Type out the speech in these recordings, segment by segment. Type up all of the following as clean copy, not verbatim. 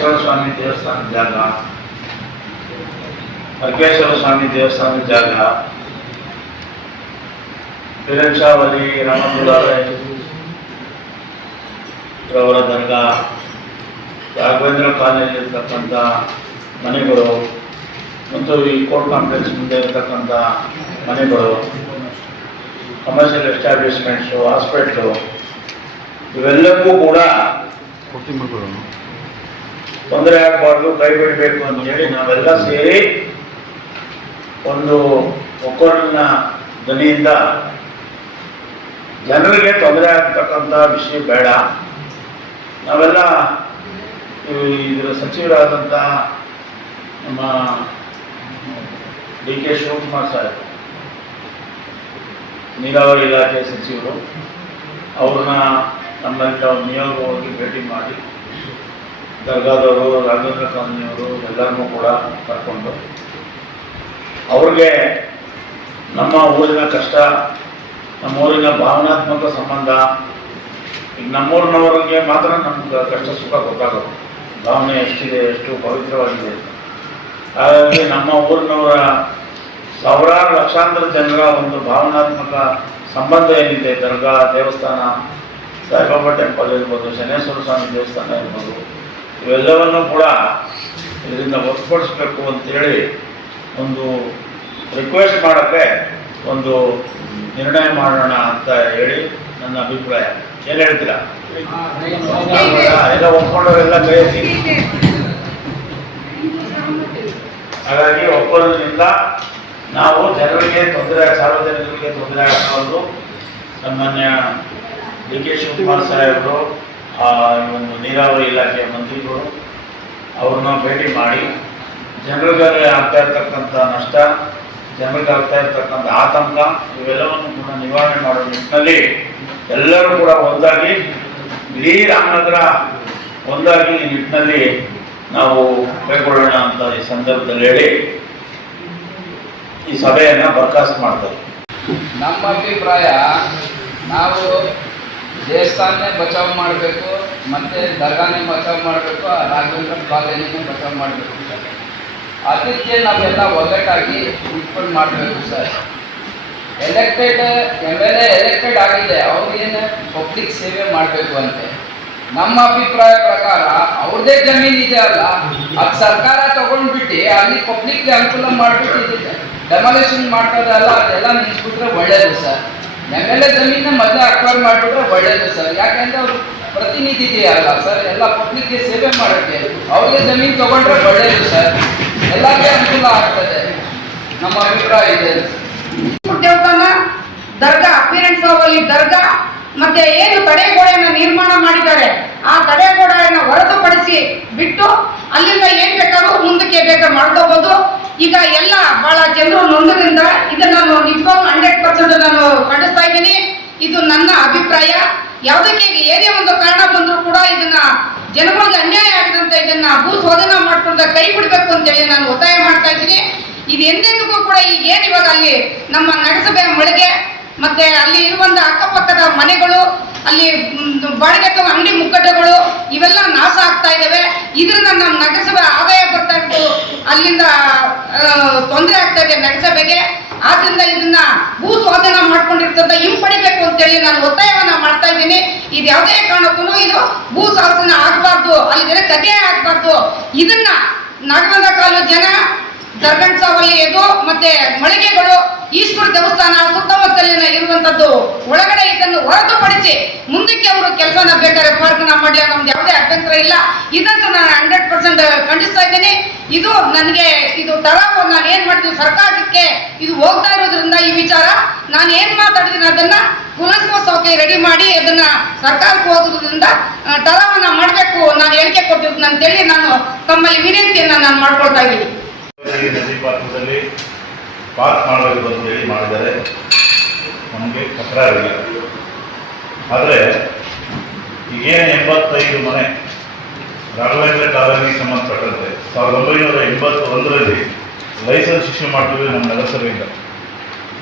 ಶನೇಶ್ವರ ಸ್ವಾಮಿ ದೇವಸ್ಥಾನದ ಜಾಗ, ಅರ್ಕೇಶ್ವರ ಸ್ವಾಮಿ ದೇವಸ್ಥಾನದ ಜಾಗ, ಪಿರಂಚಾವಲಿ ರಾಮದುಲಾರವರ ದರ್ಗಾ, ರಾಘವೇಂದ್ರ ಕಾಲೇಜ್ ಇರ್ತಕ್ಕಂಥ ಮನೆಗಳು ಮತ್ತು ಈ ಕೋರ್ಟ್ ಕಾಂಪ್ಲೆಕ್ಸ್ ಮುಂದೆ ಇರತಕ್ಕಂಥ ಮನೆಗಳು, ಕಮರ್ಷಿಯಲ್ ಎಸ್ಟಾಬ್ಲಿಷ್ಮೆಂಟ್ಸು, ಹಾಸ್ಪಿಟ್ಲು, ಇವೆಲ್ಲಕ್ಕೂ ಕೂಡ ತೊಂದರೆ ಆಗಬಾರ್ದು, ಕೈ ಬಿಡಬೇಕು ಅಂತೇಳಿ ನಾವೆಲ್ಲ ಸೇರಿ ಒಂದು ಒಕ್ಕೊರಲಿನ ಧ್ವನಿಯಿಂದ ಜನರಿಗೆ ತೊಂದರೆ ಆಗ್ತಕ್ಕಂಥ ವಿಷಯ ಬೇಡ, ನಾವೆಲ್ಲ ಇದರ ಸಚಿವರಾದಂಥ ನಮ್ಮ ಡಿ ಕೆ ಶಿವಕುಮಾರ್ ಸಾಹೇಬ್, ನೀರಾವರಿ ಇಲಾಖೆ ಸಚಿವರು, ಅವ್ರನ್ನ ನಮ್ಮಲ್ಲಿ ನಿಯೋಗವಾಗಿ ಭೇಟಿ ಮಾಡಿ ದರ್ಗಾದವರು, ರಾಘವೇಂದ್ರ ಕಾಲನಿಯವರು ಎಲ್ಲರನ್ನೂ ಕೂಡ ಕರ್ಕೊಂಡು ಅವ್ರಿಗೆ ನಮ್ಮ ಊರಿನ ಕಷ್ಟ, ನಮ್ಮ ಊರಿನ ಭಾವನಾತ್ಮಕ ಸಂಬಂಧ, ಈಗ ನಮ್ಮೂರಿನವ್ರಿಗೆ ಮಾತ್ರ ನಮ್ಗೆ ಕಷ್ಟ ಸುಖ ಗೊತ್ತಾಗೋದು, ಭಾವನೆ ಎಷ್ಟಿದೆ, ಎಷ್ಟು ಪವಿತ್ರವಾಗಿದೆ. ಹಾಗಾಗಿ ನಮ್ಮ ಊರಿನವರ ಸಾವಿರಾರು ಲಕ್ಷಾಂತರ ಜನರ ಒಂದು ಭಾವನಾತ್ಮಕ ಸಂಬಂಧ ಏನಿದೆ, ದರ್ಗಾ, ದೇವಸ್ಥಾನ, ಸಾಯಿಬಾಬಾ ಟೆಂಪಲ್ ಇರ್ಬೋದು, ಶನೇಶ್ವರ ಸ್ವಾಮಿ ದೇವಸ್ಥಾನ ಇರ್ಬೋದು, ಇವೆಲ್ಲವನ್ನು ಕೂಡ ಇದರಿಂದ ಹೊರತುಪಡಿಸ್ಬೇಕು ಅಂತೇಳಿ ಒಂದು ರಿಕ್ವೆಸ್ಟ್ ಮಾಡೋಕ್ಕೆ ಒಂದು ನಿರ್ಣಯ ಮಾಡೋಣ ಅಂತ ಹೇಳಿ ನನ್ನ ಅಭಿಪ್ರಾಯ. ಏನು ಹೇಳ್ತೀರಾ? ಎಲ್ಲ ಒಪ್ಕೊಂಡವರೆಲ್ಲ ಕೈ ಎತ್ತಿ. ಹಾಗಾಗಿ ಒಪ್ಪೋದ್ರಿಂದ ನಾವು ಜನರಿಗೆ ತೊಂದರೆ, ಸಾರ್ವಜನಿಕರಿಗೆ ತೊಂದರೆ ಆಗಬಾರ್ದು. ಸಾಮಾನ್ಯ ಡಿ ಕೆ ಶಿವಕುಮಾರ್ ಸಾಹೇಬರು, ಒಂದು ನೀರಾವರಿ ಇಲಾಖೆಯ ಮಂತ್ರಿಗಳು, ಅವ್ರನ್ನ ಭೇಟಿ ಮಾಡಿ ಜನರಿಗೆ ಆಗ್ತಾ ಇರ್ತಕ್ಕಂಥ ನಷ್ಟ, ಜನರಿಗೆ ಆಗ್ತಾ ಇರ್ತಕ್ಕಂಥ ಆತಂಕ, ಇವೆಲ್ಲವನ್ನು ಕೂಡ ನಿವಾರಣೆ ಮಾಡೋ ನಿಟ್ಟಿನಲ್ಲಿ ಎಲ್ಲರೂ ಕೂಡ ಒಂದಾಗಿ, ಇಡೀ ರಾಮನಗರ ಒಂದಾಗಿ ಈ ನಿಟ್ಟಿನಲ್ಲಿ ನಾವು ಕೈಗೊಳ್ಳೋಣ ಅಂತ ಈ ಸಂದರ್ಭದಲ್ಲಿ ಹೇಳಿ ಈ ಸಭೆಯನ್ನು ಬರ್ಖಾಸ್ತು ಮಾಡ್ತಾರೆ. ನಮ್ಮ ಅಭಿಪ್ರಾಯ, ನಾವು ದೇವಸ್ಥಾನನೇ ಬಚಾವ್ ಮಾಡಬೇಕು, ಮತ್ತು ದರ್ಗಾನೇ ಬಚಾವ್ ಮಾಡಬೇಕು, ರಾಘವೇಂದ್ರ ಕಾಲೇಜಿನೇ ಬಚಾವ್ ಮಾಡಬೇಕು ಸರ್. ಅದಕ್ಕೆ ನಾವೆಲ್ಲ ಒಗ್ಗಟ್ಟಾಗಿ ಇಟ್ಕೊಂಡು ಮಾಡಬೇಕು ಸರ್. ಎಲೆಕ್ಟೆಡ್ MLA ಎಲೆಕ್ಟೆಡ್ ಆಗಿದೆ, ಅವ್ರಿಗೇನು ಪಬ್ಲಿಕ್ ಸೇವೆ ಮಾಡಬೇಕು ಅಂತೆ. ನಮ್ಮ ಅಭಿಪ್ರಾಯ ಪ್ರಕಾರ ಅವ್ರದ್ದೇ ಜಮೀನಿದೆ ಅಲ್ಲ, ಅದು ಸರ್ಕಾರ ತಗೊಂಡ್ಬಿಟ್ಟು ಅಲ್ಲಿ ಪಬ್ಲಿಕ್ಗೆ ಅನುಕೂಲ ಮಾಡಿಬಿಟ್ಟಿದೆ, ಡೆಮಾಲಿಷನ್ ಮಾಡ್ತದಲ್ಲ, ಅದೆಲ್ಲ ನಿಲ್ಲಿಸ್ಬಿಟ್ರೆ ಒಳ್ಳೇದು ಸರ್. MLA ಜಮೀನ ಮೊದಲೇ ಅಕ್ವೈರ್ ಮಾಡಿಬಿಟ್ರೆ ಒಳ್ಳೇದು ಸರ್. ಯಾಕೆಂದ್ರೆ ಅವರು ಪ್ರತಿನಿಧಿ ಅಲ್ಲ ಸರ್, ಎಲ್ಲ ಪಬ್ಲಿಕ್ಗೆ ಸೇವೆ ಮಾಡೋಕ್ಕೆ ಅವ್ರಿಗೆ ಜಮೀನು ತಗೊಂಡ್ರೆ ಒಳ್ಳೇದು ಸರ್, ಎಲ್ಲರಿಗೆ ಅನುಕೂಲ ಆಗ್ತದೆ. ನಮ್ಮ ಅಭಿಪ್ರಾಯ ಇದೆ. ದೇವಸ್ಥಾನ, ದರ್ಗಾ, ಅಪಿಯರೆನ್ಸ್ ಅಲ್ಲಿ ದರ್ಗಾ, ಮತ್ತೆ ಏನು ತಡೆಗೋಡೆಯನ್ನು ನಿರ್ಮಾಣ ಮಾಡಿದ್ದಾರೆ, ಆ ತಡೆಗೋಡೆಯನ್ನು ಹೊರತುಪಡಿಸಿ ಬಿಟ್ಟು ಅಲ್ಲಿಂದ ಏನ್ ಬೇಕಾದ್ರೂ ಮುಂದಕ್ಕೆ ಬೇಕಾದ್ರೆ ಮಾಡ್ಕೋಬಹುದು. ಈಗ ಎಲ್ಲ ಬಹಳ ಜನರು ನೊಂದರಿಂದ ಇದನ್ನ ನಾನು ನಿಜವಾಗ್ಲೂ 100% ನಾನು ಖಂಡಿಸ್ತಾ ಇದ್ದೀನಿ. ಇದು ನನ್ನ ಅಭಿಪ್ರಾಯ. ಯಾವುದಕ್ಕೆ ಏನೇ ಒಂದು ಕಾರಣ ಬಂದರೂ ಕೂಡ ಇದನ್ನ ಜನಗಳಿಗೆ ಅನ್ಯಾಯ ಆಗದಂತೆ ಇದನ್ನ ಭೂ ಶೋಧನ ಮಾಡ್ಕೊಂಡ ಕೈ ಬಿಡಬೇಕು ಅಂತೇಳಿ ನಾನು ಒತ್ತಾಯ ಮಾಡ್ತಾ ಇದ್ದೀನಿ. ಇದು ಎಂದೆಂದಿಗೂ ಕೂಡ ಈಗ ಏನು ಇವಾಗ ಅಲ್ಲಿ ನಮ್ಮ ನಗರಸಭೆ ಮಳಿಗೆ ಮತ್ತೆ ಅಲ್ಲಿ ಇರುವಂತ ಅಕ್ಕಪಕ್ಕದ ಮನೆಗಳು, ಅಲ್ಲಿ ಬಾಡಿಗೆ ತಗೊಂಡು ಅಂಗಡಿ ಮುಕ್ಕಟ್ಟೆಗಳು ಇವೆಲ್ಲ ನಾಶ ಆಗ್ತಾ ಇದ್ದಾವೆ. ಇದರಿಂದ ನಮ್ಮ ನಗರಸಭೆ ಆದಾಯ ಬರ್ತಾ ಇದ್ದು ಅಲ್ಲಿಂದ ತೊಂದರೆ ಆಗ್ತಾ ಇದೆ ನಗರಸಭೆಗೆ. ಆದ್ರಿಂದ ಇದನ್ನ ಭೂ ಸ್ವಾಧೀನ ಮಾಡ್ಕೊಂಡಿರ್ತದ ಹಿಂಪಡಿಬೇಕು ಅಂತೇಳಿ ನಾನು ಒತ್ತಾಯವನ್ನ ಮಾಡ್ತಾ ಇದ್ದೀನಿ. ಇದು ಯಾವುದೇ ಕಾರಣಕ್ಕೂ ಇದು ಭೂ ಸ್ವಾಧೀನ ಆಗಬಾರ್ದು, ಅಲ್ಲಿ ಜನ ಕಥೆ ಆಗಬಾರ್ದು. ಇದನ್ನ ನಾಗವಂದ ಕಾಲು ಜನ, ದರ್ಗಣ್ಸಾವಲ್ಲಿ ಇದು ಮತ್ತೆ ಮಳಿಗೆಗಳು, ಈಶ್ವರ ದೇವಸ್ಥಾನ ಸುತ್ತಮುತ್ತಲಿನ ಇರುವಂತದ್ದು ಒಳಗಡೆ ಇದನ್ನು ಹೊರತುಪಡಿಸಿ ಮುಂದಕ್ಕೆ ಅವರು ಕೆಲಸನ ಬೇಕಾದ್ರೆ ಪಾರ್ಕ್ನ ಮಾಡಲಿ, ನಮ್ದು ಯಾವುದೇ ಅಭ್ಯಂತರ ಇಲ್ಲ. ಇದಂತೂ ನಾನು 100% ಖಂಡಿಸ್ತಾ ಇದ್ದೀನಿ. ಇದು ನನಗೆ ಇದು ತರಾವು ನಾನು ಏನ್ ಮಾಡ್ತೀನಿ, ಸರ್ಕಾರಕ್ಕೆ ಇದು ಹೋಗ್ತಾ ಇರೋದ್ರಿಂದ ಈ ವಿಚಾರ ನಾನು ಏನ್ ಮಾತಾಡಿದ್ದೀನಿ ಅದನ್ನ ಪುನಃ ರೆಡಿ ಮಾಡಿ ಅದನ್ನ ಸರ್ಕಾರಕ್ಕೆ ಹೋಗೋದ್ರಿಂದ ತರಾವನ್ನ ಮಾಡಬೇಕು ನಾನು ಹೇಳಿಕೆ ಕೊಟ್ಟಿರ್ತೀನಿ ಅಂತೇಳಿ ನಾನು ತಮ್ಮಲ್ಲಿ ವಿನಂತಿಯನ್ನ ನಾನು ಮಾಡ್ಕೊಳ್ತಾ ಇದ್ದೀನಿ. ನದಿ ಪಾತ್ರದಲ್ಲಿ ಪಾರ್ಕ್ ಮಾಡಬೇಕು ಅಂತ ಹೇಳಿ ಮಾಡಿದರೆ ನಮಗೆ ತಕರಾರಿಲ್ಲ. ಆದರೆ ಈಗೇನು 85 ಮನೆ ರಾಘವೇಂದ್ರ ಕಾಲೋನಿಗೆ ಸಂಬಂಧಪಟ್ಟಂತೆ 1981ರಲ್ಲಿ ಲೈಸೆನ್ಸ್ ಇಶ್ಯೂ ಮಾಡ್ತೀವಿ ನಮ್ಮ ನಗರಸಭೆಯಿಂದ.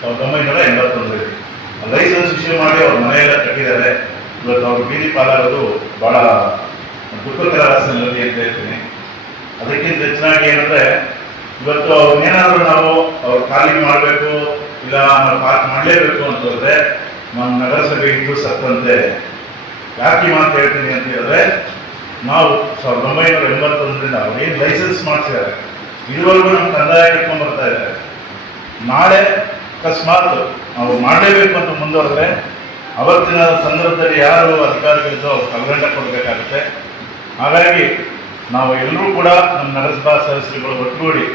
1981ರಲ್ಲಿ ಲೈಸೆನ್ಸ್ ಇಶ್ಯೂ ಮಾಡಿ ಅವ್ರ ಮನೆಯೆಲ್ಲ ಕಟ್ಟಿದ್ದಾರೆ. ಇವತ್ತು ಅವ್ರ ಬೀದಿ ಪಾಲಾಗೋದು ಭಾಳ ದುಃಖಕರ ಸಂಗತಿ ಅಂತ ಹೇಳ್ತೀನಿ. ಅದಕ್ಕಿಂತ ಹೆಚ್ಚಾಗಿ ಏನಂದ್ರೆ ಇವತ್ತು ಅವ್ರನ್ನೇನಾದ್ರೂ ನಾವು ಅವ್ರು ಖಾಲಿ ಮಾಡಬೇಕು ಇಲ್ಲ ನಾವು ಪಾರ್ಕ್ ಮಾಡಲೇಬೇಕು ಅಂತಂದ್ರೆ ನಮ್ಮ ನಗರಸಭೆ ಇದ್ದು ಸತ್ತಂತೆ. ಯಾಕೆ ಈ ಮಾತು ಹೇಳ್ತೀನಿ ಅಂತ ಹೇಳಿದ್ರೆ, ನಾವು 1981ರಿಂದ ಅವ್ರು ಏನು ಲೈಸೆನ್ಸ್ ಮಾಡಿಸಿದ್ದಾರೆ ಇದುವರೆಗೂ ನಮ್ಮ ಕಂದಾಯ ಕಟ್ಕೊಂಡು ಬರ್ತಾ ಇದ್ದಾರೆ. ನಾಳೆ ಅಕಸ್ಮಾತ್ ನಾವು ಮಾಡಲೇಬೇಕು ಅಂತ ಮುಂದುವರೆದ್ರೆ ಅವತ್ತಿನ ಸಂದರ್ಭದಲ್ಲಿ ಯಾರು ಅಧಿಕಾರಿಗಳಿದ್ದೋ ಅವ್ರು ಕಲ್ಗಂಡ ಕೊಡಬೇಕಾಗುತ್ತೆ. ಹಾಗಾಗಿ ನಾವು ಎಲ್ಲರೂ ಕೂಡ ನಮ್ಮ ನಗರಸಭಾ ಸದಸ್ಯರುಗಳು ಒಟ್ಟುಗೂಡಿ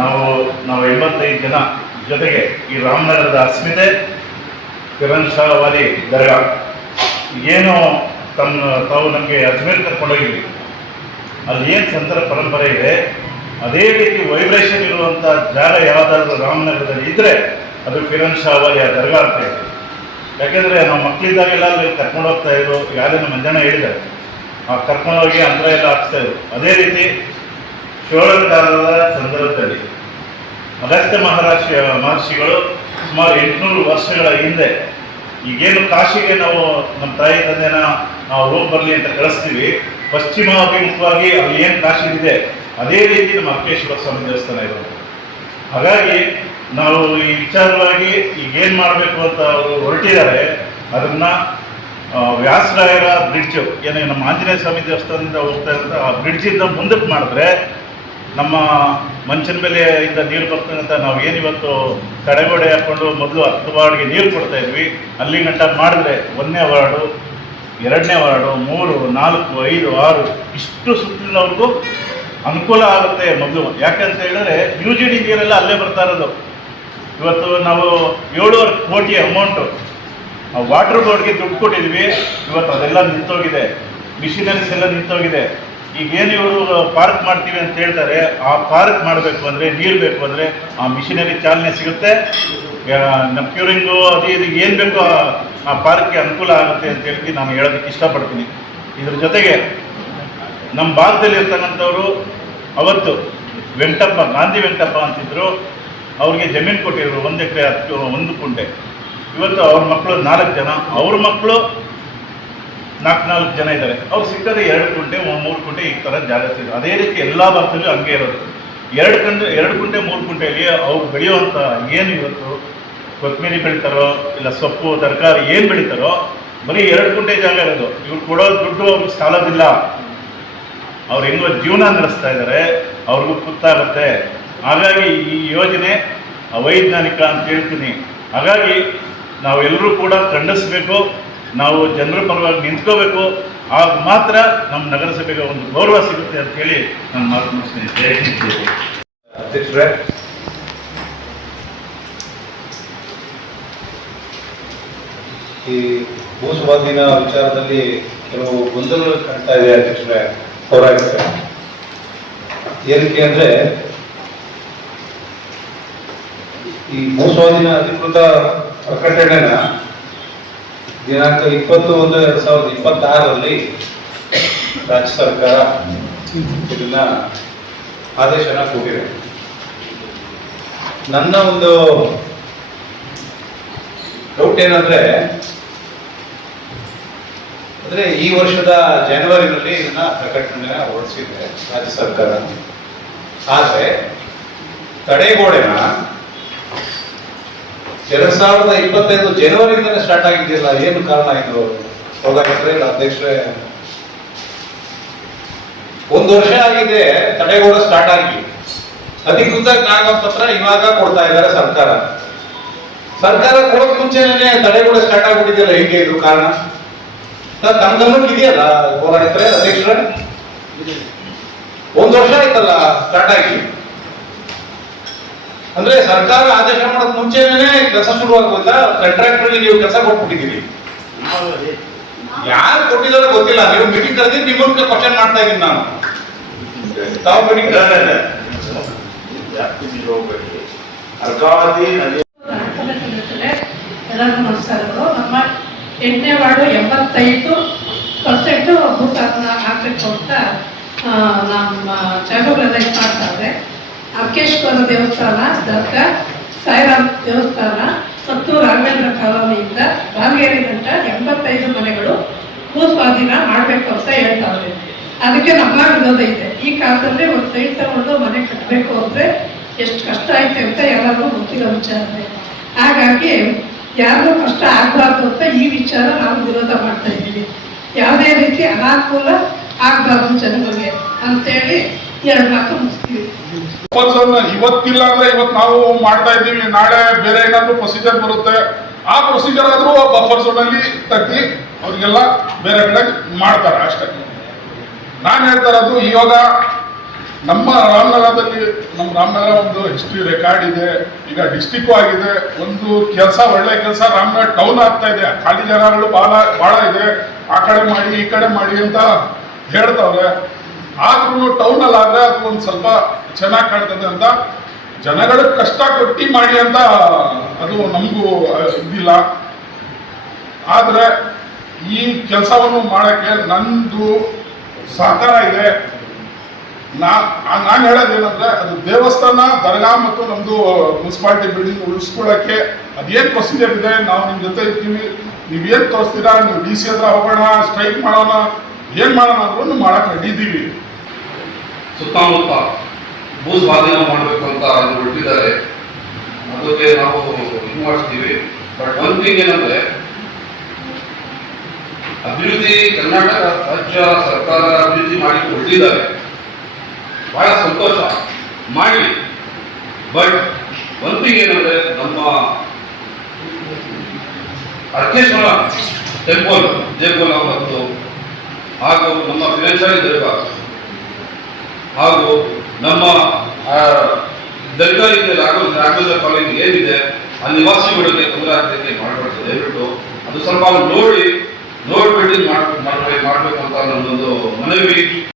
ನಾವು 85 ಜನ ಜೊತೆಗೆ ಈ ರಾಮನಗರದ ಅಸ್ಮಿತೆ ಕಿರಣ್ ಶಾ ವಾಲಿ ದರ್ಗಾ ಏನು ತಾವು ನಮಗೆ ಅಜ್ಮೇರ್ ಕರ್ಕೊಂಡೋಗಿದ್ವಿ, ಅಲ್ಲಿ ಏನು ಸಂತರ ಪರಂಪರೆ ಇದೆ ಅದೇ ರೀತಿ ವೈಬ್ರೇಷನ್ ಇರುವಂಥ ಜಾಗ ಯಾವುದಾದ್ರೂ ರಾಮನಗರದಲ್ಲಿ ಇದ್ದರೆ ಅದು ಕಿರಣ್ ಶಾ ವಾಲಿ ದರ್ಗಾ ಅಂತ ಇದೆ. ಯಾಕೆಂದರೆ ನಾವು ಮಕ್ಕಳಿದ್ದಾಗೆಲ್ಲ ಅಲ್ಲಿ ಕರ್ಕೊಂಡು ಹೋಗ್ತಾ ಇದ್ರು, ಯಾರೇ ನಮ್ಮ ಮಂಜಣ್ಣ ಹೇಳಿದ್ದಾರೆ, ಆ ಕರ್ಕೊಂಡೋಗಿ ಅಂತರ ಎಲ್ಲ ಹಾಕ್ತಾ ಇದ್ರು. ಅದೇ ರೀತಿ ಚೋಳಕಾಲದ ಸಂದರ್ಭದಲ್ಲಿ ಅಗಸ್ತ್ಯ ಮಹರ್ಷಿಗಳು ಸುಮಾರು 800 ವರ್ಷಗಳ ಹಿಂದೆ ಈಗೇನು ಕಾಶಿಗೆ ನಾವು ನಮ್ಮ ತಾಯಿ ತಂದೆನ ನಾವು ಹೋಗಿ ಬರಲಿ ಅಂತ ಕಳಿಸ್ತೀವಿ, ಪಶ್ಚಿಮಾಭಿಮುಖವಾಗಿ ಅಲ್ಲಿ ಏನು ಕಾಶಿ ಇದೆ ಅದೇ ರೀತಿ ನಮ್ಮ ಅಕ್ಕೇಶ್ವರ ಸ್ವಾಮಿ ದೇವಸ್ಥಾನ ಇರೋದು. ಹಾಗಾಗಿ ನಾವು ಈ ವಿಚಾರವಾಗಿ ಈಗೇನು ಮಾಡಬೇಕು ಅಂತ ಅವರು ಹೊರಟಿದ್ದಾರೆ, ಅದನ್ನು ವ್ಯಾಸರಾಯರ ಬ್ರಿಡ್ಜು ಏನು ನಮ್ಮ ಆಂಜನೇಯ ಸ್ವಾಮಿ ದೇವಸ್ಥಾನದಿಂದ ಹೋಗ್ತಾ ಇರೋದು ಆ ಬ್ರಿಡ್ಜಿಂದ ಮುಂದಕ್ಕೆ ಮಾಡಿದ್ರೆ ನಮ್ಮ ಮಂಚನ ಬೆಲೆಯಿಂದ ನೀರು ಬರ್ತಕ್ಕಂಥ ನಾವು ಏನಿವತ್ತು ತಡೆಗೋಡೆ ಹಾಕ್ಕೊಂಡು ಮೊದಲು 10 ವಾರ್ಡ್ಗೆ ನೀರು ಕೊಡ್ತಾ ಇದ್ವಿ, ಅಲ್ಲಿ ಗಂಟ ಮಾಡಿದ್ರೆ 1ನೇ ವಾರ್ಡು 2ನೇ ವಾರ್ಡು 3, 4, 5, 6 ಇಷ್ಟು ಸುತ್ತಲಿನವ್ರಿಗೂ ಅನುಕೂಲ ಆಗುತ್ತೆ ಮೊದಲು. ಯಾಕಂತ ಹೇಳಿದ್ರೆ UGD ನೀರೆಲ್ಲ ಅಲ್ಲೇ ಬರ್ತಾ ಇರೋದು. ಇವತ್ತು ನಾವು 7.5 ಕೋಟಿ ಅಮೌಂಟು ವಾಟರ್ ಬೋರ್ಡ್ಗೆ ದುಡ್ಡು ಕೊಟ್ಟಿದ್ವಿ, ಇವತ್ತು ಅದೆಲ್ಲ ನಿಂತೋಗಿದೆ, ಮಿಷಿನರೀಸ್ ಎಲ್ಲ ನಿಂತೋಗಿದೆ. ಈಗೇನು ಇವರು ಪಾರ್ಕ್ ಮಾಡ್ತೀವಿ ಅಂತ ಹೇಳ್ತಾರೆ, ಆ ಪಾರ್ಕ್ ಮಾಡಬೇಕು ಅಂದರೆ ನೀರು ಬೇಕು ಅಂದರೆ ಆ ಮಿಷಿನರಿ ಚಾಲನೆ ಸಿಗುತ್ತೆ, ನಮ್ಮ ಕ್ಯೂರಿಂಗು ಅದು ಇದು ಏನು ಬೇಕೋ ಆ ಪಾರ್ಕ್ಗೆ ಅನುಕೂಲ ಆಗುತ್ತೆ ಅಂತ ಹೇಳಿ ನಾನು ಹೇಳೋದಕ್ಕೆ ಇಷ್ಟಪಡ್ತೀನಿ. ಇದ್ರ ಜೊತೆಗೆ ನಮ್ಮ ಭಾಗದಲ್ಲಿ ಇರ್ತಕ್ಕಂಥವ್ರು ಅವತ್ತು ಗಾಂಧಿ ವೆಂಕಟಪ್ಪ ಅಂತಿದ್ರು, ಅವ್ರಿಗೆ ಜಮೀನು ಕೊಟ್ಟಿದ್ರು 1 ಎಕರೆ 1 ಕುಂಟೆ. ಇವತ್ತು ಅವ್ರ ಮಕ್ಕಳು 4 ಜನ, ಅವ್ರ ಮಕ್ಕಳು 4 ಜನ ಇದ್ದಾರೆ. ಅವ್ರು ಸಿಕ್ಕರೆ 2 ಕುಂಟೆ 3 ಕುಂಟೆ ಈ ಥರ ಜಾಗ ಸಿಗುತ್ತೆ. ಅದೇ ರೀತಿ ಎಲ್ಲ ಭಾಗದಲ್ಲೂ ಹಂಗೆ ಇರೋದು. 2 ಕುಂಟೆ 3 ಕುಂಟೆಯಲ್ಲಿ ಅವ್ರು ಬೆಳೆಯುವಂಥ ಏನು ಇವತ್ತು ಕೊತ್ತಂಬರಿ ಬೆಳಿತಾರೋ ಇಲ್ಲ ಸೊಪ್ಪು ತರಕಾರಿ ಏನು ಬೆಳಿತಾರೋ ಬರೀ 2 ಕುಂಟೆ ಜಾಗ ಇರೋದು. ಇವ್ರು ಕೊಡೋ ದುಡ್ಡು ಅವ್ರಿಗೆ ಸಾಲೋದಿಲ್ಲ, ಅವ್ರು ಹೆಂಗೋ ಜೀವನ ನಡೆಸ್ತಾ ಇದ್ದಾರೆ, ಅವ್ರಿಗೂ ಗೊತ್ತಾಗುತ್ತೆ. ಹಾಗಾಗಿ ಈ ಯೋಜನೆ ಅವೈಜ್ಞಾನಿಕ ಅಂತ ಹೇಳ್ತೀನಿ. ಹಾಗಾಗಿ ನಾವೆಲ್ಲರೂ ಕೂಡ ಖಂಡಿಸಬೇಕು, ನಾವು ಜನರ ಪರವಾಗಿ ನಿಂತ್ಕೋಬೇಕು, ಆಗ ಮಾತ್ರ ನಮ್ಮ ನಗರಸಭೆಗೆ ಒಂದು ಗೌರವ ಸಿಗುತ್ತೆ ಅಂತ ಹೇಳಿ ನಾನು ಮಾತು ಮುಗಿಸ್ತೀನಿ. ಅಧ್ಯಕ್ಷರೇ, ಈ ಭೂಸ್ವಾಧೀನ ವಿಚಾರದಲ್ಲಿ ಕೆಲವು ಗೊಂದಲಗಳು ಕಾಣ್ತಾ ಇದೆ ಅಧ್ಯಕ್ಷರೇ, ಹೋರಾಟಕ್ಕೆ. ಏನಕ್ಕೆ ಅಂದರೆ ಈ ಭೂಸ್ವಾಧೀನ ಅಧಿಕೃತ ಪ್ರಕಟಣೆನ ದಿನಾಂಕ 20/1/2026 ರಾಜ್ಯ ಸರ್ಕಾರ ಇದನ್ನ ಆದೇಶನ ಕೊಟ್ಟಿದೆ. ನನ್ನ ಒಂದು ಡೌಟ್ ಏನಂದ್ರೆ ಈ ವರ್ಷದ ಜನವರಿನಲ್ಲಿ ಇದನ್ನ ಪ್ರಕಟಣೆನ ಹೊರಡಿಸಿದೆ ರಾಜ್ಯ ಸರ್ಕಾರ. ಆದ್ರೆ ತಡೆಗೋಡೆನ 2025 ಜನವರಿಯಿಂದಲೇ ಸ್ಟಾರ್ಟ್ ಆಗಿದೆಯಲ್ಲ, ಏನು ಕಾರಣ ಇದು? ಹೋಗಾಗಿದ್ರೆ ಅಧ್ಯಕ್ಷರೇ, 1 ವರ್ಷ ಆಗಿದೆ ತಡೆಗೋಡೆ ಸ್ಟಾರ್ಟ್ ಆಗಿ, ಅಧಿಕೃತ ಕಾಗದಪತ್ರ ಇವಾಗ ಕೊಡ್ತಾ ಇದ್ದಾರೆ ಸರ್ಕಾರ. ಕೊಡೋಕ್ ಮುಂಚೆನೇ ತಡೆಗೋಡೆ ಸ್ಟಾರ್ಟ್ ಆಗ್ಬಿಟ್ಟಿದೆಯಲ್ಲ, ಹೇಗೆ ಇದು ಕಾರಣ? ತಮ್ಮ ಗಮನಕ್ಕೆ ಇದೆಯಲ್ಲ ಹೋರಾಡಿದ್ರೆ ಅಧ್ಯಕ್ಷರೇ? 1 ವರ್ಷ ಆಯ್ತಲ್ಲ ಸ್ಟಾರ್ಟ್ ಆಗಿ. ಅಂದ್ರೆ ಸರ್ಕಾರ ಆದೇಶ ಮಾಡೋಕ್ ಮುಂಚೆನೇ ಕೆಲಸ ಶುರು ಆಗೋದಿಲ್ಲ, ಕಾಂಟ್ರಾಕ್ಟರ್ಗೆ ನೀವು ಕೆಲಸ ಕೊಟ್ಬಿಟ್ಟಿದ್ದೀರಿ. ಯಾರು ಕೊಟ್ಟಿದಾರೋ ಗೊತ್ತಿಲ್ಲ, ನೀವು ಮೀಟಿಂಗ್ ಕರೆದಿದ್ದು ನಿಮ್ಮನ್ನ ಕ್ವಶನ್ ಮಾಡ್ತಾ ಇದ್ದೀನಿ ನಾನು. ತಾವು ಮೀಟಿಂಗ್ ಎಲ್ಲರಿಗೂ ನಮಸ್ಕಾರಗಳು. ನಮ್ಮ 8ನೇ ವಾರ್ಡು 85% ಭೂಸಾಧನ ಆಗಬೇಕು ಅಂತ ನಮ್ಮ ಜಾಗಗಳೆಲ್ಲ ಇದು ಮಾಡ್ತಾ ಇದೆ. ಅಕ್ಕೇಶ್ವರ ದೇವಸ್ಥಾನ, ದರ್ಗಾ, ಸಾಯಿರಾಮ್ ದೇವಸ್ಥಾನ ಮತ್ತು ರಾಘವೇಂದ್ರ ಕಾಲೋನಿಯಿಂದ ಬಾಲ್ಗೇರಿ ಗಂಟ 85 ಮನೆಗಳು ಭೂಸ್ವಾಧೀನ ಮಾಡಬೇಕು ಅಂತ ಹೇಳ್ತಾ ಇದ್ದಾರೆ. ಅದಕ್ಕೆ ನಮ್ಮ ವಿರೋಧ ಇದೆ. ಈ ಕಾಲದಲ್ಲಿ ಒಂದು ಸೈಟ್ ತಗೊಂಡು ಮನೆ ಕಟ್ಟಬೇಕು ಅಂದರೆ ಎಷ್ಟು ಕಷ್ಟ ಐತೆ ಅಂತ ಎಲ್ಲರಿಗೂ ಗೊತ್ತಿರೋ ವಿಚಾರನೇ. ಹಾಗಾಗಿ ಯಾರಿಗೂ ಕಷ್ಟ ಆಗಬಾರ್ದು ಅಂತ ಈ ವಿಚಾರ ನಾವು ವಿರೋಧ ಮಾಡ್ತಾ ಇದ್ದೀವಿ. ಯಾವುದೇ ರೀತಿ ಅನಾನುಕೂಲ ಆಗಬಾರ್ದು ಜನಗಳಿಗೆ ಅಂತೇಳಿ 2 ಮಾತು ಮುಗಿಸ್ತೀವಿ. ಇವತ್ತಿಲ್ಲ ಅಂದ್ರೆ ಇವತ್ತು ನಾವು ಮಾಡ್ತಾ ಇದ್ದೀವಿ, ನಾಳೆ ಬೇರೆ ಏನಾದ್ರು ಪ್ರೊಸೀಜರ್ ಬರುತ್ತೆ, ಆ ಪ್ರೊಸೀಜರ್ ಆದ್ರೂ ಬಫರ್ ಝೋನ್ ಅಲ್ಲಿ ತಗ್ಗಿ ಅವ್ರಿಗೆಲ್ಲ ಬೇರೆ ಕಡೆ ಮಾಡ್ತಾರೆ ಅಷ್ಟೇ. ನಾನು ಹೇಳ್ತಾ ಇರೋದು ಇವಾಗ ನಮ್ಮ ರಾಮನಗರದಲ್ಲಿ, ನಮ್ಮ ರಾಮನಗರ ಒಂದು ಹಿಸ್ಟ್ರಿ ರೆಕಾರ್ಡ್ ಇದೆ, ಈಗ ಡಿಸ್ಟಿಕ್ಕು ಆಗಿದೆ, ಒಂದು ಕೆಲಸ ಒಳ್ಳೆ ಕೆಲಸ ರಾಮನಗರ ಟೌನ್ ಆಗ್ತಾ ಇದೆ, ಖಾಲಿ ಜಾಗಗಳು ಬಹಳ ಇದೆ, ಆ ಕಡೆ ಮಾಡಿ ಈ ಕಡೆ ಮಾಡಿ ಅಂತ ಹೇಳ್ತವ್ರೆ. ಆದ್ರೂ ಟೌನ್ ಅಲ್ಲಿ ಆದ್ರೆ ಅದು ಒಂದು ಸ್ವಲ್ಪ ಚೆನ್ನಾಗಿ ಕಾಣ್ತದೆ ಅಂತ ಜನಗಳು ಕಷ್ಟ ಕೊಟ್ಟು ಮಾಡಿ ಅಂತ ಅದು ನಮಗೂ ಇದಿಲ್ಲ. ಆದ್ರೆ ಈ ಕೆಲಸವನ್ನು ಮಾಡಕ್ಕೆ ನಂದು ಸಹಕಾರ ಇದೆ. ನಾನು ಹೇಳೋದೇನಂದ್ರೆ ಅದು ದೇವಸ್ಥಾನ, ದರ್ಗಾ ಮತ್ತು ನಮ್ದು ಮುನ್ಸಿಪಾಲಿಟಿ ಬಿಲ್ಡಿಂಗ್ ಉಳಿಸ್ಕೊಳ್ಳೋಕ್ಕೆ ಅದೇನು ಪ್ರೊಸೀಜರ್ ಇದೆ, ನಾವು ನಿಮ್ಮ ಜೊತೆ ಇರ್ತೀವಿ, ನೀವೇನು ತೋರಿಸ್ತೀರಾ, ನೀವು DC ಹತ್ರ ಹೋಗೋಣ, ಸ್ಟ್ರೈಕ್ ಮಾಡೋಣ, ಏನು ಮಾಡೋಣ ಅಂದ್ರೂ ಮಾಡಕ್ಕೆ ರೆಡಿ ಇದ್ದೀವಿ. ಸುತ್ತಮುತ್ತ ಭೂ ಸ್ವಾಧೀನ ಮಾಡಬೇಕು ಅಂತ ಅದು ಹೊರಟಿದ್ದಾರೆ, ಅದಕ್ಕೆ ನಾವು ಇದು ಮಾಡಿಸ್ತೀವಿ. ಬಟ್ ಒನ್ ಥಿಂಗ್ ಏನಂದ್ರೆ, ಅಭಿವೃದ್ಧಿ ಕರ್ನಾಟಕ ರಾಜ್ಯ ಸರ್ಕಾರ ಅಭಿವೃದ್ಧಿ ಮಾಡಿ ಹೊರಟಿದ್ದಾರೆ, ಬಹಳ ಸಂತೋಷ ಮಾಡಿ. ಬಟ್ ಒನ್ ಥಿಂಗ್ ಏನಂದ್ರೆ, ನಮ್ಮ ಅರ್ಕೇಶ್ವರ ಟೆಂಪಲ್ ದೇಗುಲ ಮತ್ತು ಹಾಗೂ ನಮ್ಮ ಫಿನಾನ್ಷಿಯಲ್ ದರ್ಗಾ ಹಾಗೂ ನಮ್ಮ ದರ್ಗಾ ಇದೆ, ರಾಘವೇಂದ್ರ ಕಾಲೇಜ್ ಏನಿದೆ, ಆ ನಿವಾಸಿಗಳಿಗೆ ತೊಂದರೆ ಆಗಲಿಕ್ಕೆ ಮಾಡಬಾರ್ದು. ದಯವಿಟ್ಟು ಅದು ಸ್ವಲ್ಪ ನೋಡ್ಬಿಟ್ಟು ಮಾಡಬೇಕು ಅಂತ ನನ್ನೊಂದು ಮನವಿ.